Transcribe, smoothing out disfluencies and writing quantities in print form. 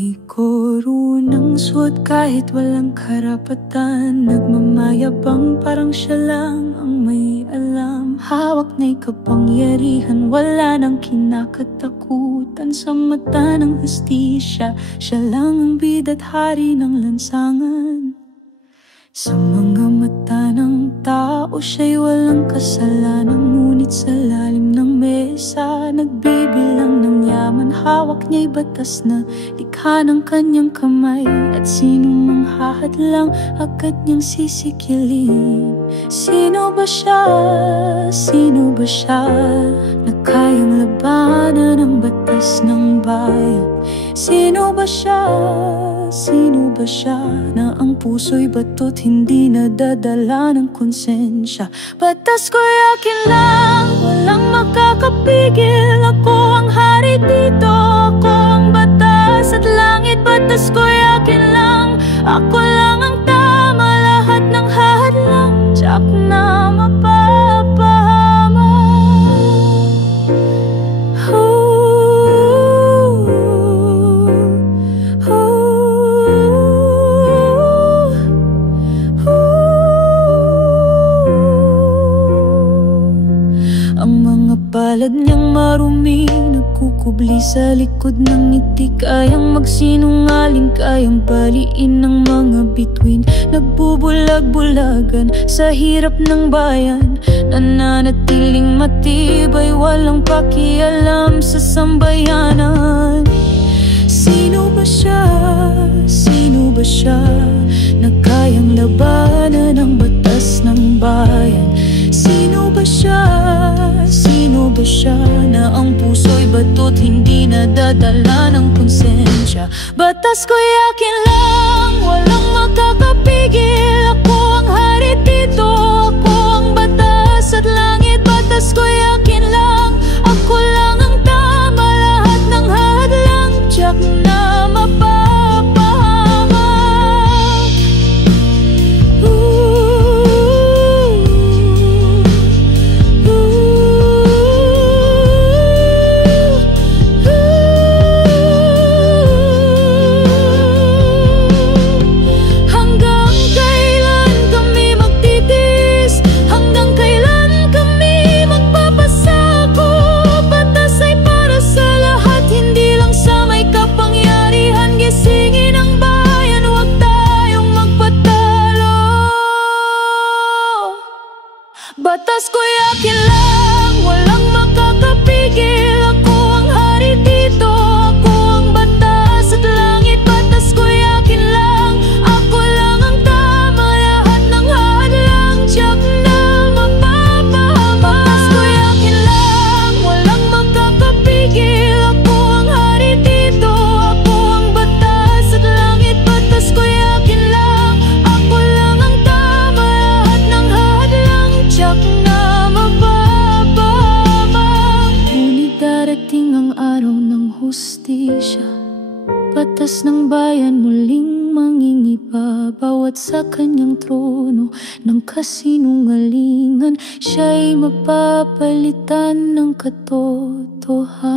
May korunang suot kahit walang karapatan, nagmamayabang parang siya lang ang may alam. Hawak na'y kapangyarihan, wala nang kinakatakutan. Sa mata ng hustisya, siya lang ang bida't hari ng lansangan. Sa mga mata ng tao, siya'y walang kasalanan, ngunit sa lalim ng mesa, nagbibilang ng yaman. Hawak niya'y batas na likha ng kanyang kamay, at sinong manghahadlang agad niyang sisikilin. Sino ba siya? Sino ba siya? Na kayang labanan ang batas ng bayan. Sino ba siya? Sino ba siya? Na ang puso'y bato't hindi nadadala ng konsensya. Batas ko'y akin lang, walang makakapigil. Ako ang hari dito, ako ang batas at langit. Batas ko'y akin lang, ako lang ang tama. Lahat ng hadlang, tiyak na mapapahama. Ang mga palad niyang marumi, nagkukubli sa likod ng ngiti. Kayang magsinungaling, kayang baliin ng mga bituin. Nagbubulag-bulagan sa hirap ng bayan, nananatiling matibay, walang pakialam sa sambayanan. Sino ba siya? Sino ba siya? Na kayang labanan ang batas ng bayan. Sino ba siya? Sino ba siya? Na ang puso'y bato't hindi nadadala ng konsensya. Batas ko'y akin lang, walang makakapigil. Ako ang hari dito, ako ang batas at langit. Batas ko'y akin lang, ako lang ang tama. Lahat ng hadlang, tiyak na mapapahama. Batas ko'y akin lang, walang makakapigil. Ako ang hari dito, ako ang batas at langit. Batas ko'y akin lang, ako lang ang tama. Lahat ng hadlang, tiyak na mapapahama. Batas ko'y akin lang, walang makakapigil. Ako ang hari dito, ako ang batas at langit. Batas ko'y akin lang, ako lang ang tama. Lahat ng hadlang, tiyak na mapapahama. Ngunit darating ang araw ng hustisya, batas ng bayan muling mangingiba. Bawat sa kanyang trono ng kasinungalingan, siya'y mapapalitan ng katotohanan.